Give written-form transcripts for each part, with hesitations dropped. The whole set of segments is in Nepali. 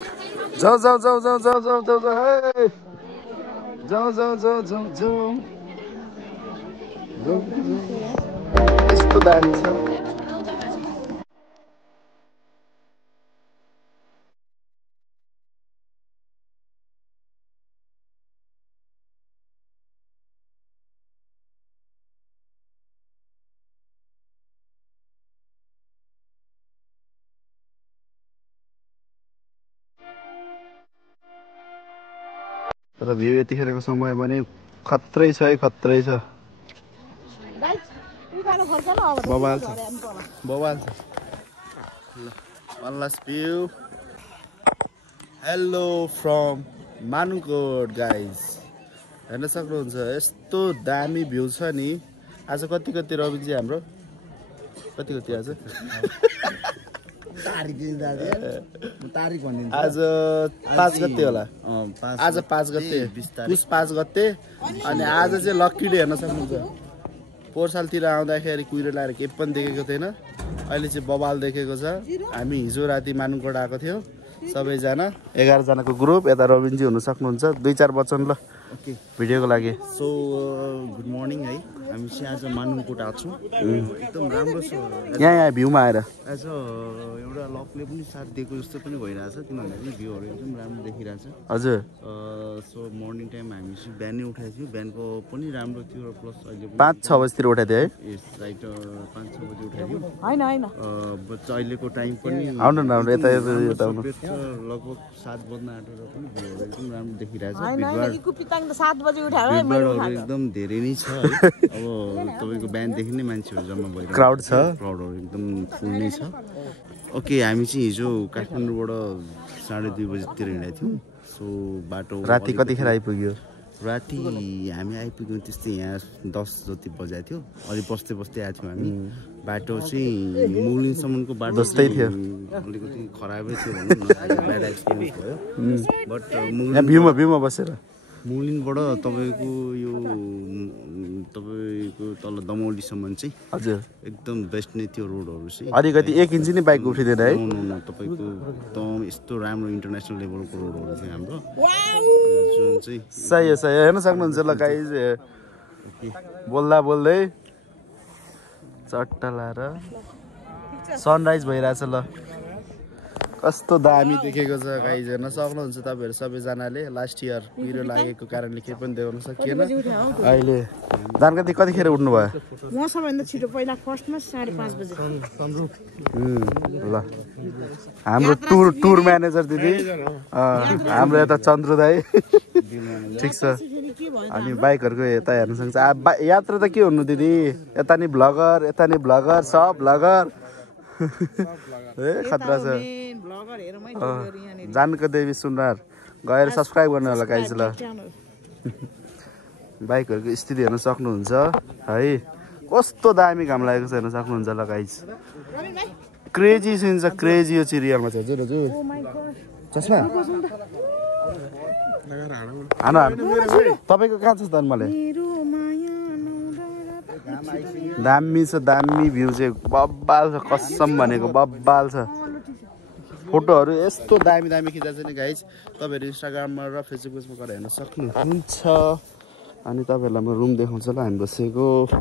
जाऊ जाऊ जाऊ जाऊ जाऊ जाऊ जाऊ जाऊ हे जाऊ जाऊ जाऊ जाऊ जाऊ यस्तो दामी छ। तर भ्यू यतिखेरको समय पनि खत्रै छ है, खत्रै छ। बबाल छ, बबाल छ। One last view. Hello from Manukot guys. हेर्न सक्नुहुन्छ यस्तो दामी भ्यू छ नि। आज कति कति रविजी हाम्रो कति कति आज आज 5 गते होला। आज 5 गते, पुस 5 गते। अनि आज चाहिँ लक्की डे हेर्न सक्नुहुन्छ। पोहोर सालतिर आउँदाखेरि कुहिरो लाएर केही पनि देखेको थिएन, अहिले चाहिँ बबाल देखेको छ। हामी हिजो राति मानुकोट आएको थियौँ सबैजना, 11 जनाको ग्रुप। यता रविनजी हुन सक्नुहुन्छ। 2-4 वचन ल भिडियोको लागि। सो गुड मर्निङ है, हामी चाहिँ आज मानुकोट आएको छौँ। एकदम राम्रो छ यहाँ भ्यूमा आएर। आज एउटा लकले पनि साथ दिएको जस्तो पनि भइरहेछ, किनभने भ्यूहरू एकदम राम्रो देखिरहेछ। हजुर। सो मर्निङ टाइम हामी चाहिँ बिहानै उठाएको थियौँ, बिहानको पनि राम्रो थियो। प्लस अहिले 5-6 बजीतिर उठाएको थियो है। यस राइट, 5-6 बजी उठाएको थियौँ। हैन हैन बट अहिलेको टाइम पनि आउनु न आउनु यता आउनु। लगभग 7 बज्न आँटेर पनि भ्यूहरू एकदम राम्रो देखिरहेछ। त 7 बजे उठायो है मैले भिडभाडहरू एकदम धेरै नै छ है। अब तपाईँको बिहानदेखि नै मान्छेहरू जम्मा भइरहेको क्राउड छ, क्राउडहरू एकदम फुल नै छ। ओके, हामी चाहिँ हिजो काठमाडौँबाट 2:30 बजीतिर हिँडेको थियौँ। सो बाटो राति कतिखेर आइपुग्यो? राति हामी आइपुग्यौँ त्यस्तै यहाँ 10 जति बजाएको थियो। अलि बस्दै बस्दै आएको थियौँ हामी। बाटो चाहिँ मुलिनसम्मको बाटो जस्तै थियो, अलिकति खराबै थियो भनौँ न, ब्याड एक्सपिरियन्स भयो। बट भ्यूमा भ्यूमा बसेर मुलिनबाट तपाईँको यो तपाईँको तल दमौलीसम्म चाहिँ हजुर एकदम बेस्ट नै थियो रोडहरू चाहिँ। अलिकति 1 इन्च नै बाइक उठिँदैन है। तपाईँको एकदम यस्तो राम्रो इन्टरनेसनल लेभलको रोडहरू थियो हाम्रो, जुन चाहिँ सही हो सही हो। हेर्न सक्नुहुन्छ ल गाइज, बोल्दा बोल्दै चट्टा लाएर सनराइज भइरहेछ ल। कस्तो दामी देखेको छ गाइज, हेर्न सक्नुहुन्छ तपाईँहरू सबैजनाले। लास्ट इयर पिरो लागेको कारणले केही पनि देखाउन सकिएन। अहिले जानकारी कतिखेर उठ्नु भयो? म सबैभन्दा छिटो पहिला फर्स्टमा 5:30 बजे। ल हाम्रो टुर म्यानेजर दिदी, हाम्रो यता चन्द्र दाई ठिक छ। अनि बाइकहरूको यता हेर्न सक्छ। यात्रा त के हुनु दिदी, यता नि भ्लगर, यता नि भ्लगर, सब भ्लगर। ए खतरा छ। जानकी देवी सुनार गएर सब्सक्राइब गर्नु होला गाइज ल। बाइकहरूको स्थिति हेर्न सक्नुहुन्छ है, कस्तो दामी घाम लागेको छ हेर्न सक्नुहुन्छ ल गाइज। क्रेजी सिन छ, क्रेजी यो चिरियालमा छ। हजुर हजुर चस्मा हान हान। तपाईँको कहाँ छ त मलाई? दामी छ, दामी भ्यू चाहिँ बब्बाल छ, कसम भनेको बब्बाल छ। फोटोहरू यस्तो दामी दामी खिच्दा चाहिँ नि गाइज, तपाईँहरू इन्स्टाग्राममा र फेसबुकमा गएर हेर्न सक्नुहुन्छ। अनि तपाईँहरूलाई म रुम देखाउँछु ल। हामी बसेको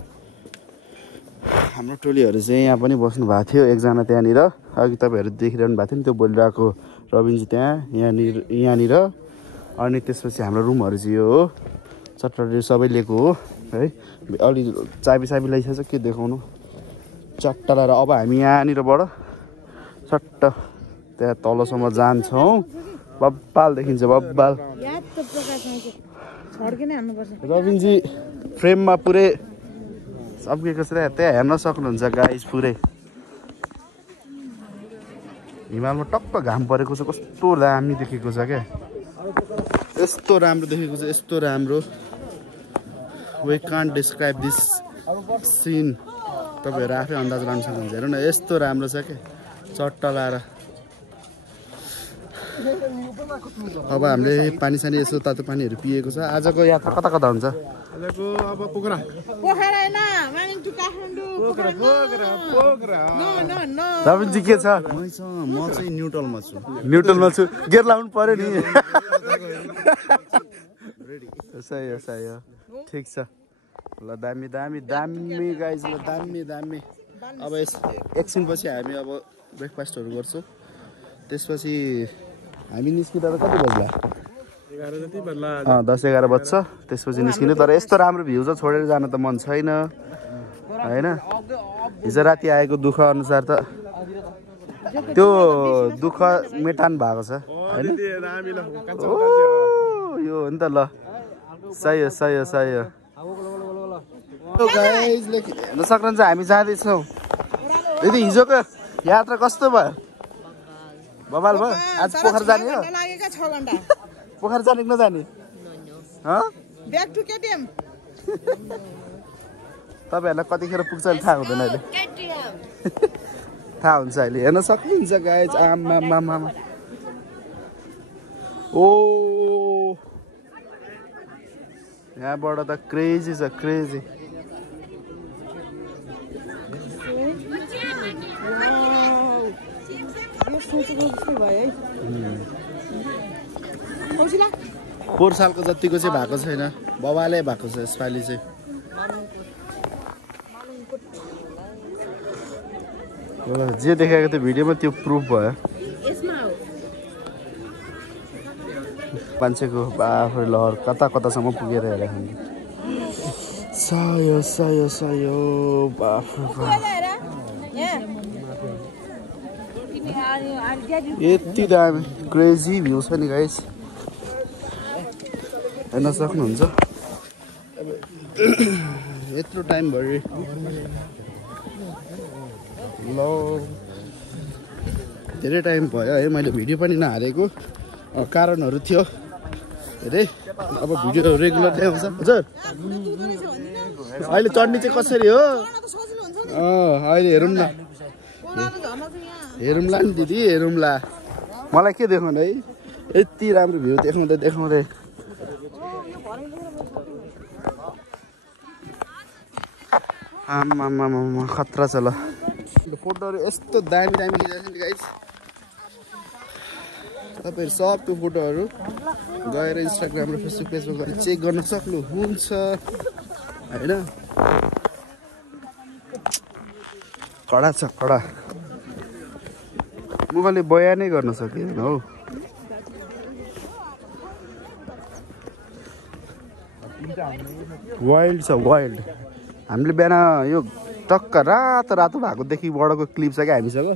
हाम्रो टोलीहरू चाहिँ यहाँ पनि बस्नु भएको थियो। एकजना त्यहाँनिर अघि तपाईँहरू देखिरहनु भएको थियो नि, त्यो बोलिरहेको रविनजी त्यहाँ यहाँनिर। अनि त्यसपछि हाम्रो रुमहरू चाहिँ यो हो, चट्टाहरू सबै लिएको हो है। अलि चाबी साबी लगाइसकेको छ, के देखाउनु चट्टा लगाएर। अब हामी यहाँनिरबाट चट्ट त्यहाँ तलसम्म जान्छौँ। बब्बाल देखिन्छ, बब्बाल। रविनजी फ्रेममा पुरै सब्किएको छ, त्यहाँ हेर्न सक्नुहुन्छ गाइस। पुरै हिमालमा टक्क घाम परेको छ, कस्तो दामी देखेको छ क्या, यस्तो राम्रो देखेको छ, यस्तो राम्रो। We can't describe this scene. तपाईँहरू आफै अन्दाज लाउन सक्नुहुन्छ। हेर्नु न यस्तो राम्रो छ क्या, चट्टा लाएर अब हामीले पानी सानी यसो तातो पानीहरू पिएको छ। आजको यात्रा कता कता हुन्छ? आजको अब पोखरा पोखरा हैन मानिङ टु काठमाडौँ रविनजी के छ? म चाहिँ न्युट्रलमा छु। न्युट्रलमा छु। गेयर लाउनु पर्यो नि। सही हो सही हो ठिक छ ल। दामी दामी दामी गाइज ल दामी दामी। अब एकछिनपछि हामी अब ब्रेकफास्टहरू गर्छौँ। त्यसपछि हामी निस्किँदा त कति बज्ला? 10-11 बज्छ। त्यसपछि निस्किनु। तर यस्तो राम्रो भ्यू छ छोडेर जान त मन छैन होइन। हिजो राति आएको दुःख अनुसार त त्यो दुःख मेटान भएको छ होइन। यो हो नि त ल। सही हो सही हो सही हो। गाइजले हेर्न सक्नुहुन्छ हामी जाँदैछौँ। दिदी हिजोको यात्रा कस्तो भयो? बवाल भयो। आज पोखरा जाने हो? लागेका 6 घण्टा। पोखरा जाने कि नजाने? Back to KTM. तपाईँहरूलाई कतिखेर पुग्छ अहिले थाहा हुँदैन अहिले। थाहा हुन्छ अहिले। हेर्न सक्नुहुन्छ गाइज। आमा ओ यहाँबाट त क्रेजी छ क्रेजी। पोहोर सालको जतिको चाहिँ भएको छैन। बवालै भएको छ यसपालि चाहिँ। जे देखाएको थियो भिडियोमा त्यो प्रुफ भयो। मान्छेको बाफरे लहर कता कतासम्म पुगेर हेरेको नि। सायो सायो सायो बाफरे बाफ। यति दामी क्रेजी भ्यू छ नि गाइस। हेर्न सक्नुहुन्छ। यत्रो टाइम भयो ल। धेरै टाइम भयो है मैले भिडियो पनि नहालेको। कारणहरू थियो धेरै। अब भिडियो रेगुलर ल्याउँछ हजुर। अहिले चढ्ने चाहिँ कसरी हो? अहिले हेरौँ न। हेरौँला नि दिदी हेरौँला। मलाई के देखाउने है? यति राम्रो भ्यू देखाउँदै देखाउँदै। आमा खतरा छ ल। फोटोहरू यस्तो दामी दामी खिचेको छ नि गाइस। तपाईँहरू सब त्यो फोटोहरू गएर इन्स्टाग्राम र फेसबुक पेजमा गएर चेक गर्न सक्नुहुन्छ होइन। कडा छ कडा। मुखले बयानै गर्न सकिँदैन हौ। वाइल्ड छ वाइल्ड। हामीले बिहान यो टक्क रातो रातो भएको देखिबाटको क्लिप छ क्या हामीसँग।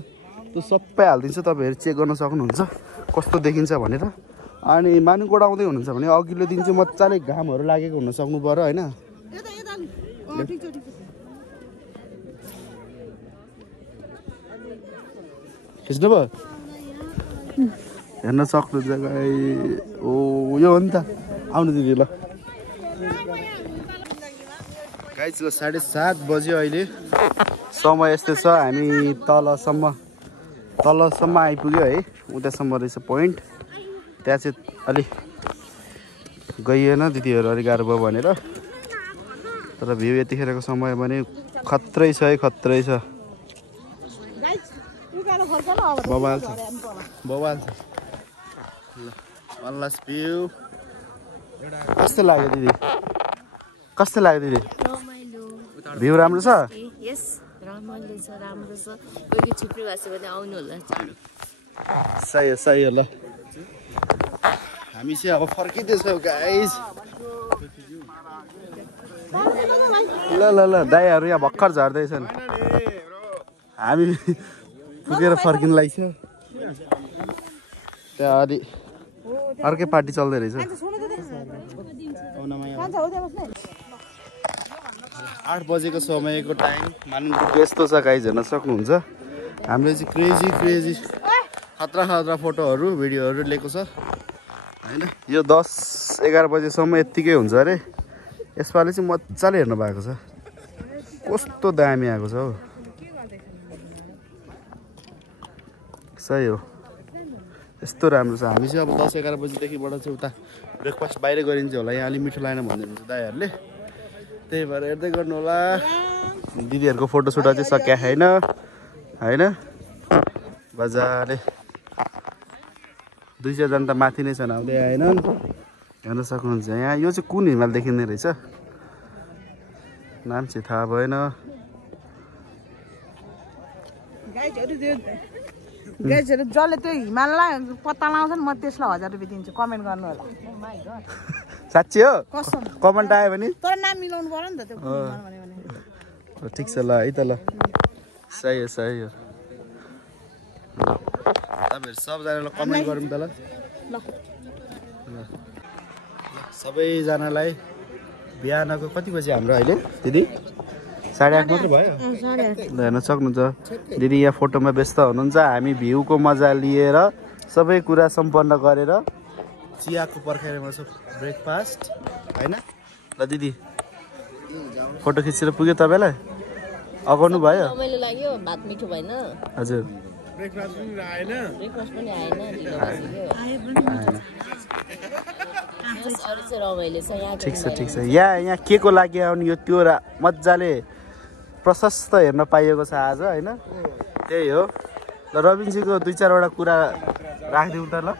त्यो सबै हालिदिन्छ। तपाईँहरू चेक गर्न सक्नुहुन्छ कस्तो देखिन्छ भनेर। अनि मानुकोट आउँदै हुनुहुन्छ भने अघिल्लो दिन चाहिँ मजाले घामहरू लागेको हुन सक्नु पर्यो होइन। खिच्नु भयो? हेर्न सक्नुहुन्छ गाइस। ओ यो हो नि त। आउनु दिदी ल गाइस। ल 7:30 बज्यो अहिले। समय यस्तै छ। हामी तलसम्म आइपुग्यो है। उतासम्म रहेछ पोइन्ट। त्यहाँ चाहिँ अलि गइएन दिदीहरू अलि गाह्रो भयो भनेर। तर भ्यू यतिखेरको समय भने खत्रै छ है खत्रै छ। बवाल छ बवाल छ। ल भ्यू कस्तो लाग्यो दिदी? कस्तो लाग्यो दिदी? भ्यू राम्रो छ? यस रमाइलो छ राम्रो छ। कोही छिप्री भएको छ भने आउनु होला चाँडो। सही हो सही हो ल। हामी चाहिँ अब फर्किँदैछौँ गाइस। ल ल ल दाइहरू यहाँ भर्खर झर्दैछन्। हामी पुगेर फर्किनु लाग्छ। त्यहाँ अलि अर्कै पार्टी चल्दै रहेछ। 8 बजेको समयको टाइम मानुङको यस्तो छ गाइज हेर्न सक्नुहुन्छ। हामीले चाहिँ क्रेजी क्रेजी खतरा खतरा फोटोहरू भिडियोहरू लिएको छ होइन। यो 10-11 बजेसम्म यत्तिकै हुन्छ अरे। यसपालि चाहिँ मजाले हेर्नु भएको छ। कस्तो दामी आएको छ हौ। सही हो। यस्तो राम्रो छ। हामी चाहिँ अब 10-11 बजीदेखिबाट चाहिँ उता ब्रेकफास्ट बाहिर गरिन्छ होला, यहाँ अलिक मिठो लागेन भन्नुहुन्छ दाइहरूले, त्यही भएर हेर्दै गर्नु होला। दिदीहरूको फोटोसुट चाहिँ सकिया छैन होइन, मजाले 200 जन त माथि नै छन्, आउँदै आएनन्, हेर्न सक्नुहुन्छ। यहाँ यो चाहिँ कुन हिमाल देखिँदै रहेछ, नाम चाहिँ थाहा भएन। गाइजहरु जसले त्यो हिमाललाई पत्ता लाउँछन् म त्यसलाई 1000 रुपैयाँ दिन्छु, कमेन्ट गर्नु होला। साँच्ची हो, कसम कमेन्ट आयो भने तर नाम मिलाउनु पर्यो नि त त्यो हिमाल भन्यो भने। ठिक छ ल है त, ल सही हो सही हो। तपाईँहरू सबजनालाई कमेन्ट गरौँ त ल। सबैजनालाई बिहानको कति बजी हाम्रो अहिले दिदी? 8:30 मात्र भयो। ल हेर्न सक्नुहुन्छ दिदी यहाँ फोटोमा व्यस्त हुनुहुन्छ, हामी भ्यूको मजा लिएर सबै कुरा सम्पन्न गरेर चियाको पर्खाइमा छ ब्रेकफास्ट होइन। ल दिदी फोटो खिचेर पुग्यो तपाईँलाई, अगाउनु भयो? रमाइलो लाग्यो, भात मिठो भएन, हजुर ब्रेकफास्ट पनि आएन, ढिलो बसियो। अरू चाहिँ रमाइलो छ यहाँ। ठिक छ ठिक छ। यहाँ के को लागि आउने यो त्यो मजाले प्रशस्त हेर्न पाइएको छ आज होइन, त्यही हो। ल रविनजीको 2-4वटा कुरा राखिदिउँ त ल,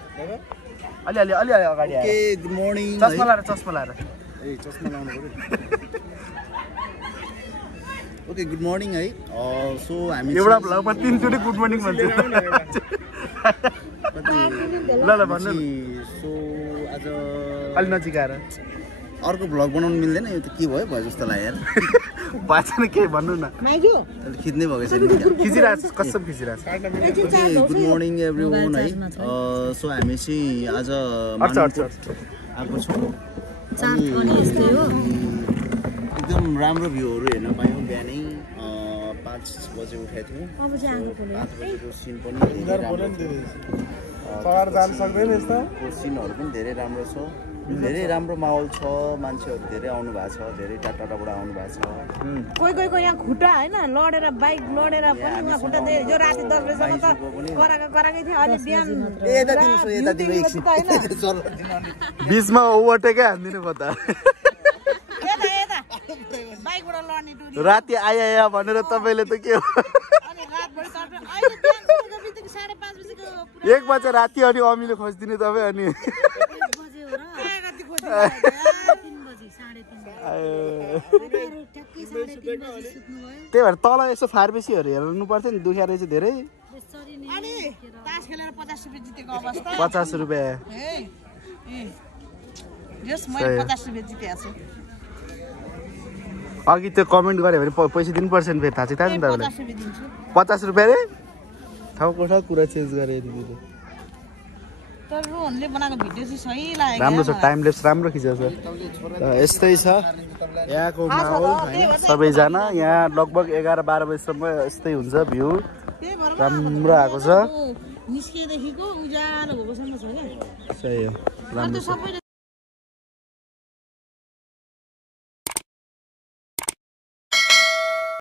अलि अगाडि आयो। Good morning. चस्मा लाएर चस्मा लाउनु पर्यो। ओके गुड मर्निङ है। सो हामी एउटा भ्लगमा 3 चोटि गुड मर्निङ भन्छ। ल भन्नु। सो आज अलि नजिक आएर अर्को भ्लग बनाउनु मिल्दैन, यो त के भयो जस्तो लाग्यो यार। बाँचेन केही भन्नु न, खिच्नै भएको छैन, खिचिरहेको कसम खिचिरहेको। गुड मर्निङ एभ्रिवन है। सो हामी चाहिँ आज आएको छौँ, एकदम राम्रो भ्यूहरू हेर्न पायौँ। बिहानै 5 बजे उठाएको थियौँ, 5 बजेको सिन पनि सिनहरू पनि धेरै राम्रो छ, धेरै राम्रो माहौल छ, मान्छेहरू धेरै आउनु भएको छ, धेरै टाढाबाट आउनु भएको छ। कोही यहाँ खुट्टा होइन लडेर बाइक लडेर पनि खुट्टा धेरै जो राति 10 बजेसम्म त कराकै थियो, अनि बिहान बिचमा ओभरटेकै हान्दिनु पो त। बाइकबाट लड्ने टुरी राति आया भनेर तपाईँले त के हो, अनि रातभरि तर्फ अहिले बिहान पुगेको बित्तिकै 5:30 बजेको 1 बजे राति अनि अमिलो खोजिदिनु तपाईँ अनि त्यही भएर तल यसो फार्मेसीहरू हेर्नु पर्थ्यो नि, दुखेर चाहिँ धेरै। अनि तास खेलेर 50 रुपैयाँ जितेको अवस्था। 50 रुपैयाँ जस मैले 50 रुपैयाँ जितेको छु। अघि त्यो कमेन्ट गऱ्यो भने पैसा दिनुपर्छ नि, फेरि थाहा चाहिँ थाहा छ नि तपाईँलाई। 50 रुपैयाँ दिन्छु। 50 रुपैयाँ रे? ठाउँको ठाउँ कुरा चेन्ज गरे दिदीले। तर रोहनले बनाएको भिडियो चाहिँ सही लाग्यो, राम्रो छ, टाइम लेप्स राम्रो खिचेको छ। यस्तै छ यहाँको माहौल होइन, सबैजना यहाँ लगभग 11-12 बजीसम्म यस्तै हुन्छ भ्यू, राम्रो आएको छ। निस्केदेखिको उज्यालो भएकोसम्म छ क्या। सही हो, राम्रो छ। सबैले